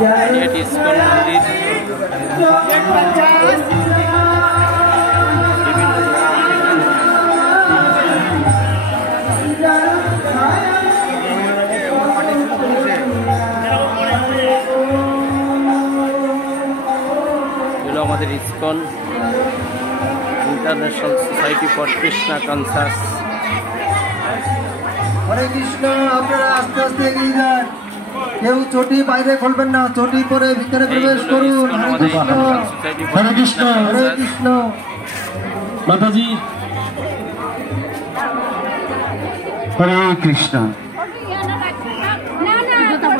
Panihati ISKCON মন্দির। এগুলো আমাদের ISKCON International Society for Krishna conscious. Hare Krishna. আপনারা আস্তে আস্তে এগিয়ে যান, কেউ চটি বাইরে খুলবেন না, চটি পরে ভিতরে প্রবেশ করুন। হরে কৃষ্ণ হরে কৃষ্ণ হরে কৃষ্ণ। মাতাজি হরে কৃষ্ণ।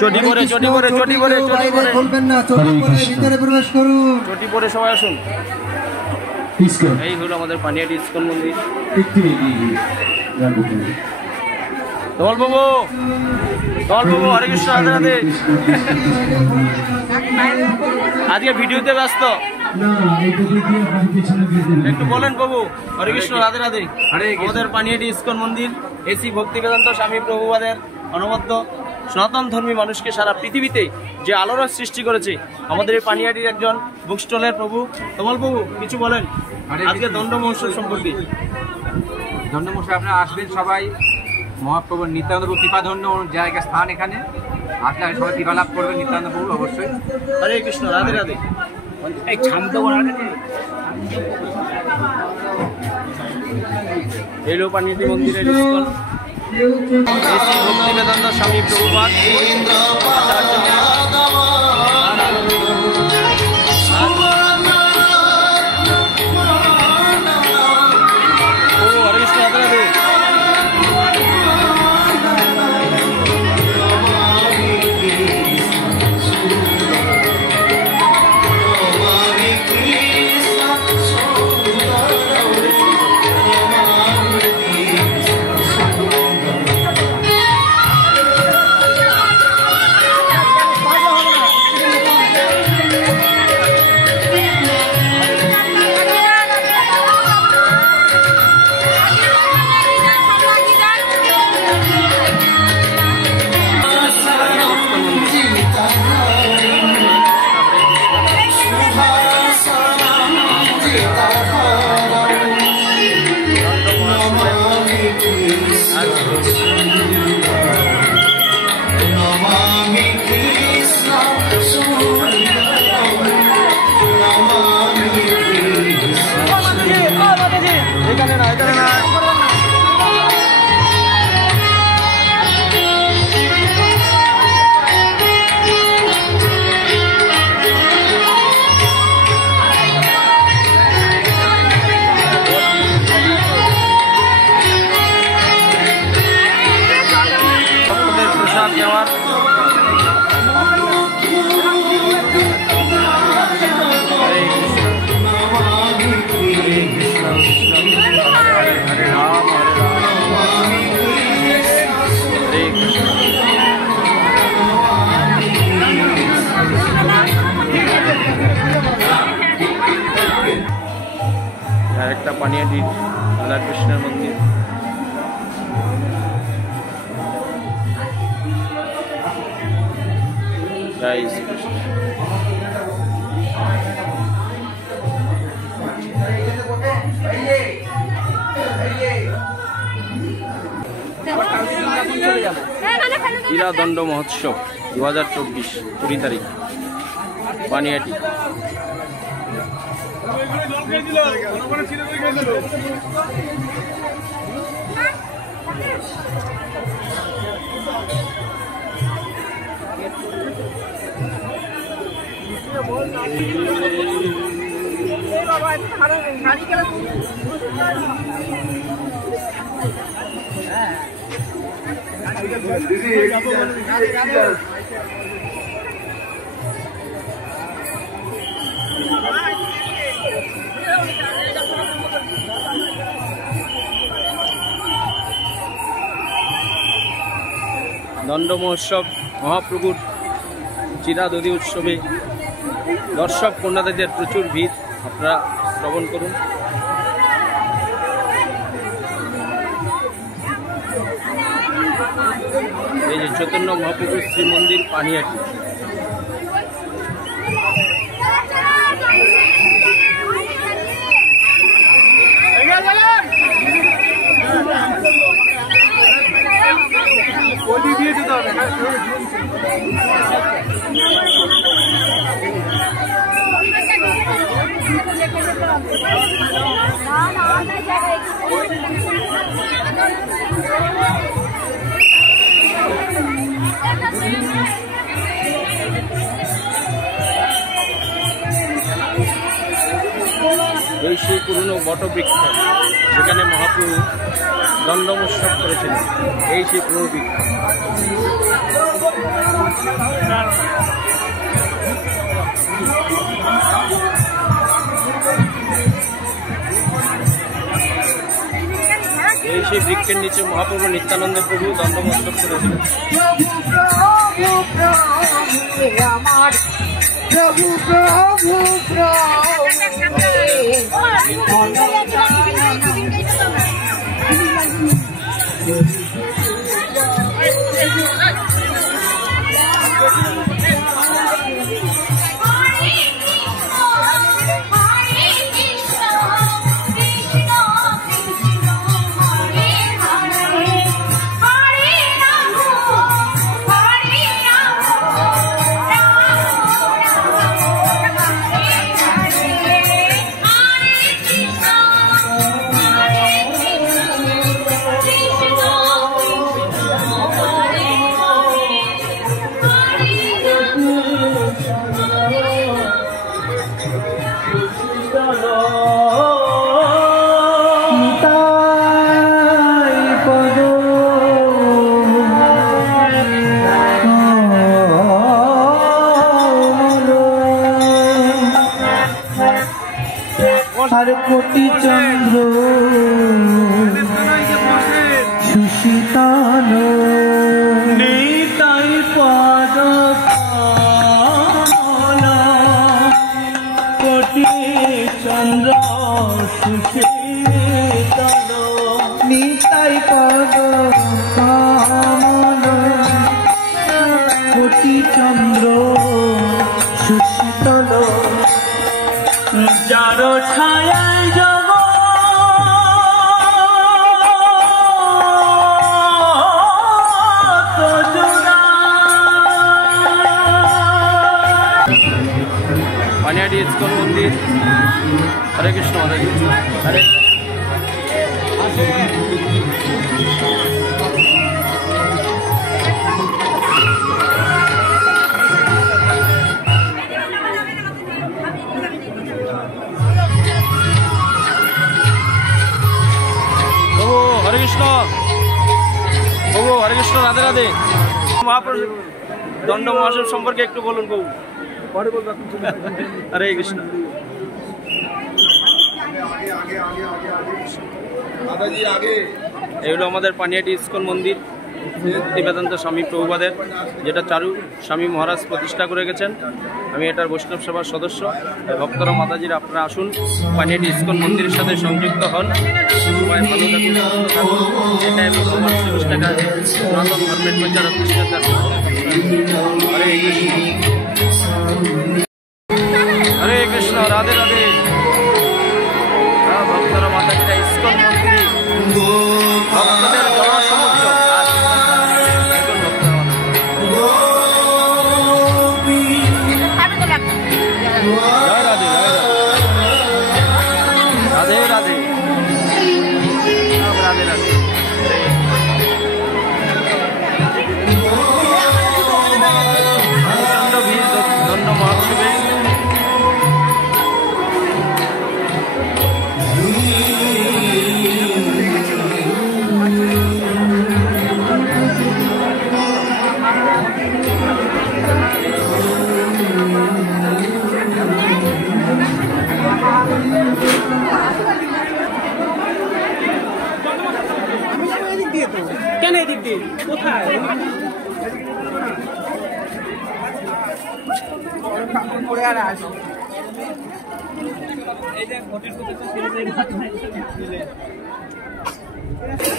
চটি পরে চটি পরে চটি পরে চটি পরে খুলবেন না, চটি পরে ভিতরে প্রবেশ করুন। চটি পরে সবাই আসুন। এই হলো আমাদের পানিহাটি ইস্কন মন্দির। ধল বাবু হরে কৃষ্ণ রাধে রাধে। আজকে ভিডিওতে ব্যস্ত, একটু বলেন বাবু। হরে কৃষ্ণ রাধে রাধে। আমাদের পানিহাটি ইস্কন মন্দির এসি ভক্তি বেদান্ত স্বামী প্রভুপাদের অনবদ্য সনাতন ধর্মী মানুষকে সারা পৃথিবীতে যে আলোর সৃষ্টি করেছে আমাদের এই পানিহাটির একজন বুক স্টলের প্রভু। তমল প্রভু কিছু বলেন আজকে দণ্ড মহোৎসব সম্পর্কে। দণ্ড মহোৎসব আপনারা আসবেন সবাই। মহাপ্রভুর নিত্যানন্দ প্রভু কৃপাধন্য জায়গা স্থান, এখানে আসলে সবাই কৃপা লাভ করবেন নিত্যানন্দ প্রভু অবশ্যই। হরে কৃষ্ণ রাধে রাধে। এই শান্ত এলো পানিহাটি মন্দিরের ইস্কন এসি ভক্তি বেদান্ত স্বামী প্রভুপাদ আরেকটা পানিহাটি রাধা কৃষ্ণের মন্দির। জয় শ্রীকৃষ্ণ। হীরা দণ্ড মহোৎসব 2024 20 তারিখ পানিহাটি। দণ্ড মহোৎসব মহাপ্রভুর চিরাদধি উৎসবে দর্শক কন্যাদের প্রচুর ভিড়, আপনারা শ্রবণ করুন। এই যে চৈতন্য মহাপ্রভুর শ্রী মন্দির পানিহাটি। এই সেই পুরনো বটবৃক্ষ, সেখানে মহাপ্রভু দণ্ডমোৎসব করেছিলেন। এই সেই পুরনো বৃক্ষ। এই সেই বৃক্ষের নিচে মহাপ্রভু নিত্যানন্দ প্রভু দণ্ডমোৎসব করেছিলেন। প্রভু প্রভু আর কোটি চন্দ্র সুশীতল নিতাই পদ কোটি চন্দ্র সুশীতল নিতাই পদ কোটি চন্দ্র সুশীতল যার ছায়ায় পানিহাটি ইস্কন মন্দির। হরে কৃষ্ণ, হরে কৃষ্ণ, হরে হরে কৃষ্ণ, প্রভু হরে কৃষ্ণ, রাধে রাধে। মহাপ্রভু দণ্ড মহাসব সম্পর্কে একটু বলুন প্রভু। হরে কৃষ্ণ। এই হলো আমাদের পানিহাটি ইস্কন মন্দির, ভক্তিবেদান্ত স্বামী প্রভুপাদের, যেটা চারু স্বামী মহারাজ প্রতিষ্ঠা করে গেছেন। আমি এটার বৈষ্ণব সভার সদস্য। ভক্তরা মাতাজিরা আপনারা আসুন, পানিহাটি ইস্কন মন্দিরের সাথে সংযুক্ত হন। সবাই ভালো থাকুন, সুস্থ থাকুন। এটাই ভগবান শ্রীকৃষ্ণের কাছে সনাতন ধর্মের প্রচারক কৃষ্ণের। হরে কৃষ্ণ, হরে কৃষ্ণ, রাধে রাধে। ভক্তরা মাতাজিরা ইস্কন মন্দিরে ভক্তদের জনসমুদ্র। জয় রাধে, জয় রাধে, রাধে রাধে, রাধে রাধে। দণ্ড মহাপ্রভু কেন এদিক দিয়ে কোথায়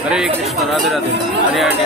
হরে কৃষ্ণ, রাধে রাধে, হরে হরে।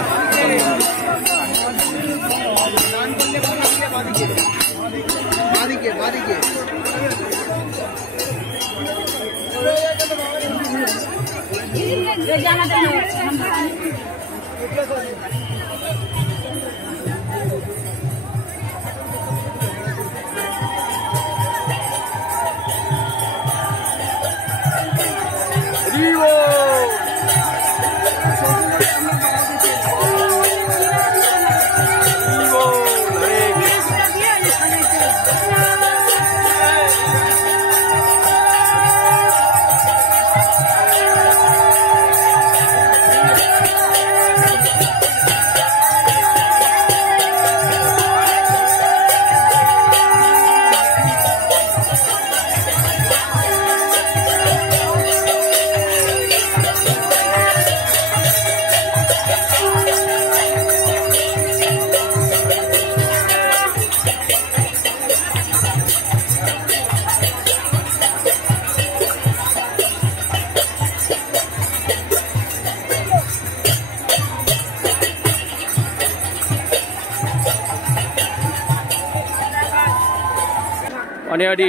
পানিহাটি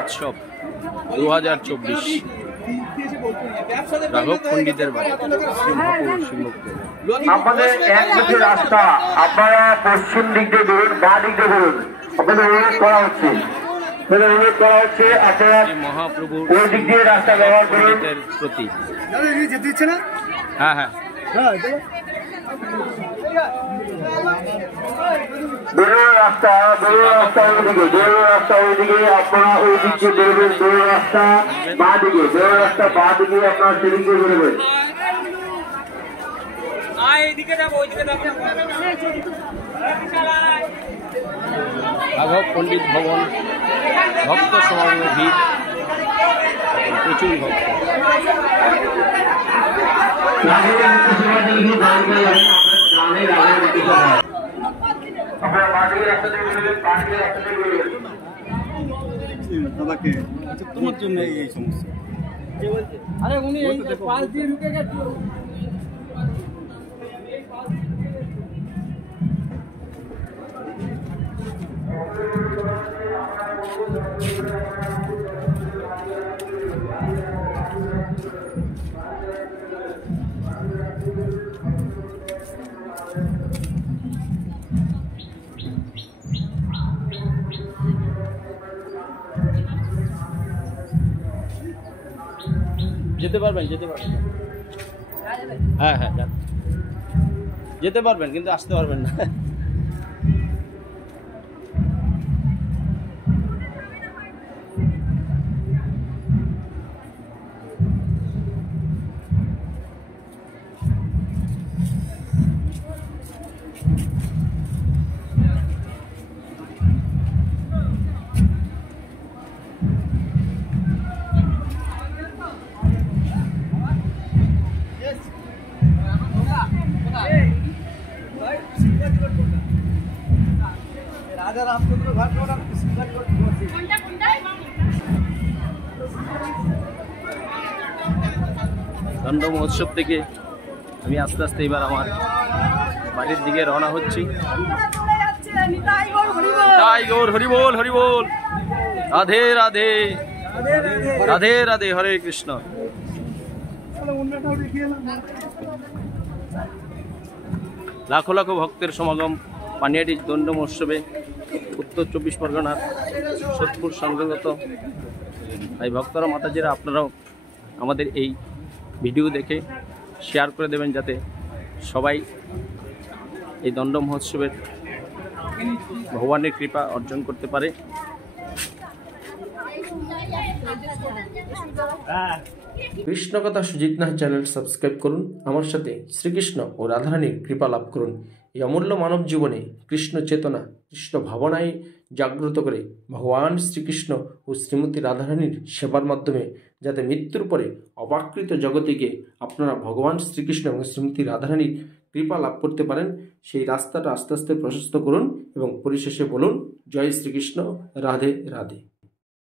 উৎসব 2024 রাঘব পণ্ডিতের বাড়ি আমাদের একদিকে রাস্তা, আপনারা পশ্চিম দিক দিয়ে বেরোন, বা দিক দিয়ে বেরোন, আপনাদের অনুরোধ করা হচ্ছে, আপনারা মহাপ্রভুর ওই দিক দিয়ে রাস্তা ব্যবহার করুন। প্রতি হ্যাঁ হ্যাঁ বেরোনো রাস্তা ওইদিকে, আপনারা ওই দিক দিয়ে বেরোবেন। বেরোনো রাস্তা বা দিকে, আপনারা সেদিক দিয়ে বেরোবেন। রাঘব পণ্ডিত ভবন ভক্ত সমাগমের ভিড়, প্রচুর ভক্ত। তোমার জন্য এই সমস্যা। আরে উনি এই পাশ দিয়ে ঢুকে গেছে। যেতে পারবেন হ্যাঁ হ্যাঁ যেতে পারবেন, কিন্তু আসতে পারবেন না। রাজা রামচন্দ্র ঘাট দণ্ড মহোৎসব থেকে আমি আস্তে আস্তে এবার আমার বাড়ির দিকে রওনা হচ্ছি। জয় গৌর, হরিবোল হরিবোল, রাধে রাধে, রাধে রাধে, হরে কৃষ্ণ। লাখো লাখো ভক্তের সমাগম পানিহাটি দণ্ড মহোৎসবে উত্তর 24 পরগনার সোদপুর সংগ্রহগত এই ভক্তরা মাতাজিরা, আপনারাও আমাদের এই ভিডিও দেখে শেয়ার করে দেবেন, যাতে সবাই এই দণ্ড মহোৎসবের ভগবানের কৃপা অর্জন করতে পারে। কৃষ্ণকথা সুজিত নাথ চ্যানেল সাবস্ক্রাইব করুন, আমার সাথে শ্রীকৃষ্ণ ও রাধারানীর কৃপা লাভ করুন। এই অমূল্য মানব জীবনে কৃষ্ণ চেতনা, কৃষ্ণ ভাবনায় জাগ্রত করে ভগবান শ্রীকৃষ্ণ ও শ্রীমতী রাধারানীর সেবার মাধ্যমে যাতে মৃত্যুর পরে অপাকৃত জগতে গিয়ে আপনারা ভগবান শ্রীকৃষ্ণ এবং শ্রীমতী রাধারানীর কৃপা লাভ করতে পারেন, সেই রাস্তাটা আস্তে আস্তে প্রশস্ত করুন এবং পরিশেষে বলুন জয় শ্রীকৃষ্ণ, রাধে রাধে।